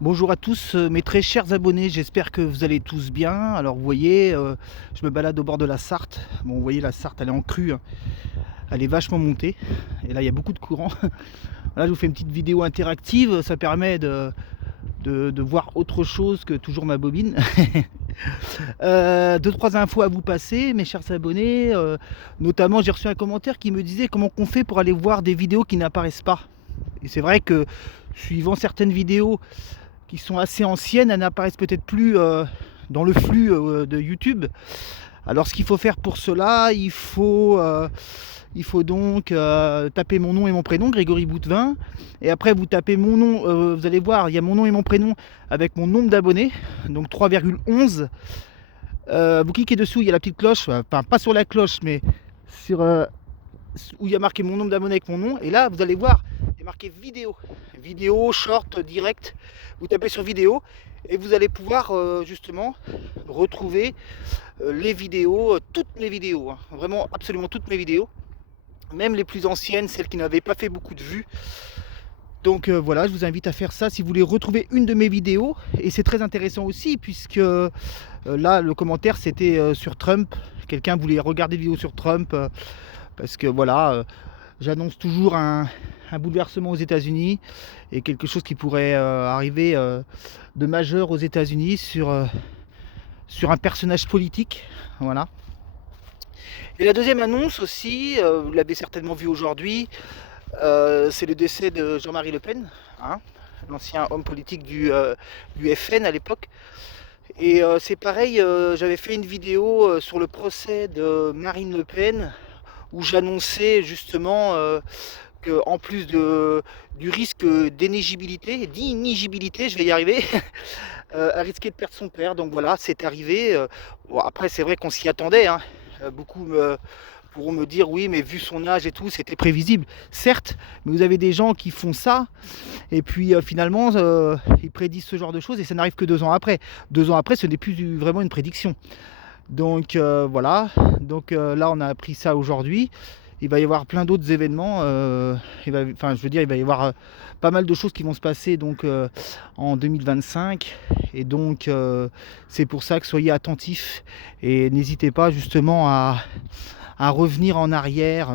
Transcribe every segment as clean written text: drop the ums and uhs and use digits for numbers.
Bonjour à tous, mes très chers abonnés, j'espère que vous allez tous bien. Alors vous voyez, je me balade au bord de la Sarthe. Bon, vous voyez la Sarthe, elle est en crue, hein. Elle est vachement montée. Et là, il y a beaucoup de courant. Là, je vous fais une petite vidéo interactive, ça permet de voir autre chose que toujours ma bobine. Deux, trois infos à vous passer, mes chers abonnés. Notamment, j'ai reçu un commentaire qui me disait comment on fait pour aller voir des vidéos qui n'apparaissent pas. Et c'est vrai que suivant certaines vidéos qui sont assez anciennes, elles n'apparaissent peut-être plus dans le flux de YouTube. Alors ce qu'il faut faire pour cela, il faut donc taper mon nom et mon prénom, Grégory Boutvin. Et après vous tapez mon nom, vous allez voir, il y a mon nom et mon prénom avec mon nombre d'abonnés, donc 3,11. Vous cliquez dessous, il y a la petite cloche, enfin pas sur la cloche, mais sur où il y a marqué mon nombre d'abonnés avec mon nom. Et là, vous allez voir, il y a marqué vidéo. Vidéo, short, direct. Vous tapez sur vidéo et vous allez pouvoir justement retrouver les vidéos, toutes mes vidéos, hein. Vraiment absolument toutes mes vidéos. Même les plus anciennes, celles qui n'avaient pas fait beaucoup de vues. Donc voilà, je vous invite à faire ça si vous voulez retrouver une de mes vidéos. Et c'est très intéressant aussi puisque là, le commentaire, c'était sur Trump. Quelqu'un voulait regarder des vidéos sur Trump parce que voilà, j'annonce toujours un bouleversement aux États-Unis et quelque chose qui pourrait arriver de majeur aux États-Unis sur un personnage politique. Voilà. Et la deuxième annonce aussi, vous l'avez certainement vu aujourd'hui, c'est le décès de Jean-Marie Le Pen, hein, l'ancien homme politique du FN à l'époque. Et c'est pareil, j'avais fait une vidéo sur le procès de Marine Le Pen où j'annonçais justement qu'en plus du risque d'inigibilité, je vais y arriver, elle risquait de perdre son père. Donc voilà, c'est arrivé. Bon, après, c'est vrai qu'on s'y attendait, hein. Beaucoup pourront me dire oui, mais vu son âge et tout, c'était prévisible. Certes, mais vous avez des gens qui font ça et puis finalement, ils prédisent ce genre de choses et ça n'arrive que 2 ans après. 2 ans après, ce n'est plus vraiment une prédiction. Donc voilà, donc là on a appris ça aujourd'hui. Il va y avoir plein d'autres événements. Enfin, je veux dire, il va y avoir pas mal de choses qui vont se passer donc en 2025. Et donc c'est pour ça que soyez attentifs et n'hésitez pas justement à revenir en arrière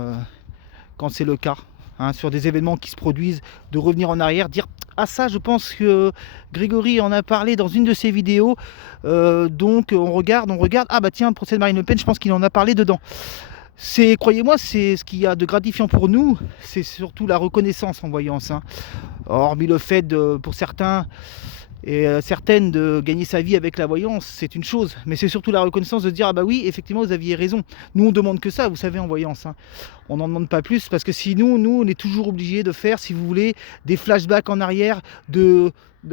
quand c'est le cas. Hein, sur des événements qui se produisent, de revenir en arrière, dire ah ça je pense que Grégory en a parlé dans une de ses vidéos, donc on regarde, ah bah tiens, le procès de Marine Le Pen, je pense qu'il en a parlé dedans. C'est, croyez-moi, c'est ce qu'il y a de gratifiant pour nous, c'est surtout la reconnaissance en voyance, hein. Hormis le fait pour certains et certaines de gagner sa vie avec la voyance, c'est une chose, mais c'est surtout la reconnaissance de se dire ah bah oui, effectivement, vous aviez raison. Nous, on demande que ça, vous savez, en voyance, hein. On n'en demande pas plus parce que sinon, nous, on est toujours obligé de faire, si vous voulez, des flashbacks en arrière,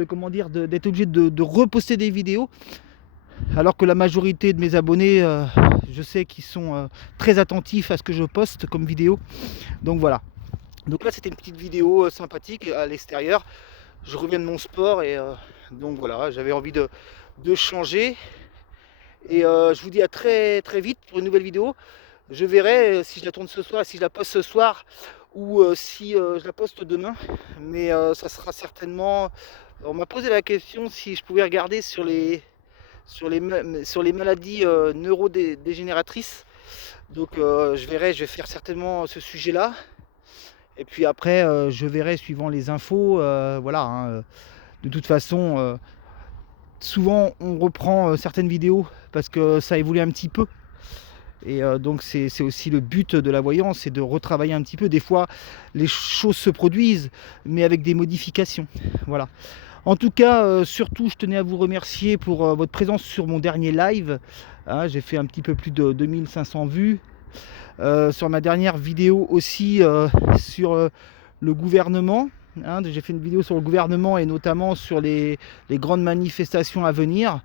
comment dire, d'être obligé de reposter des vidéos, alors que la majorité de mes abonnés, je sais qu'ils sont très attentifs à ce que je poste comme vidéo. Donc voilà. Donc là, c'était une petite vidéo sympathique à l'extérieur. Je reviens de mon sport et donc voilà, j'avais envie de changer. Et je vous dis à très très vite pour une nouvelle vidéo. Je verrai si je la tourne ce soir, si je la poste ce soir ou si je la poste demain. Mais ça sera certainement... On m'a posé la question si je pouvais regarder sur les maladies neurodégénératrices. Donc je verrai, je vais faire certainement ce sujet-là. Et puis après, je verrai suivant les infos. Voilà, hein, de toute façon, souvent on reprend certaines vidéos parce que ça évolue un petit peu. Et donc c'est aussi le but de la voyance, c'est de retravailler un petit peu. Des fois, les choses se produisent, mais avec des modifications. Voilà. En tout cas, surtout, je tenais à vous remercier pour votre présence sur mon dernier live. Hein, j'ai fait un petit peu plus de 2500 vues. Sur ma dernière vidéo aussi sur le gouvernement. Hein, j'ai fait une vidéo sur le gouvernement et notamment sur les grandes manifestations à venir.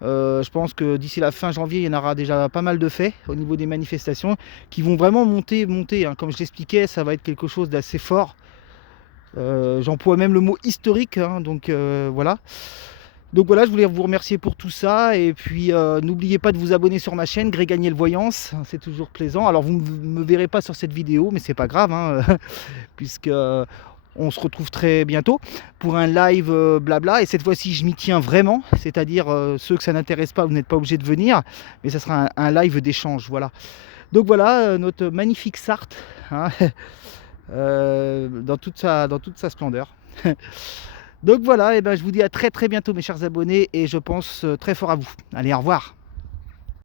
Je pense que d'ici la fin janvier, il y en aura déjà pas mal de faits au niveau des manifestations qui vont vraiment monter. Hein. Comme je l'expliquais, ça va être quelque chose d'assez fort. J'emploie même le mot historique, hein, donc voilà. Donc voilà, je voulais vous remercier pour tout ça. Et puis n'oubliez pas de vous abonner sur ma chaîne, Greg Gagnel Voyance, c'est toujours plaisant. Alors vous ne me verrez pas sur cette vidéo, mais c'est pas grave, hein, puisque On se retrouve très bientôt pour un live blabla. Et cette fois-ci, je m'y tiens vraiment. C'est-à-dire, ceux que ça n'intéresse pas, vous n'êtes pas obligés de venir. Mais ça sera un live d'échange. Voilà. Donc voilà, notre magnifique Sarthe, hein, dans toute sa splendeur. Donc voilà, et ben, je vous dis à très très bientôt mes chers abonnés. Et je pense très fort à vous. Allez, au revoir.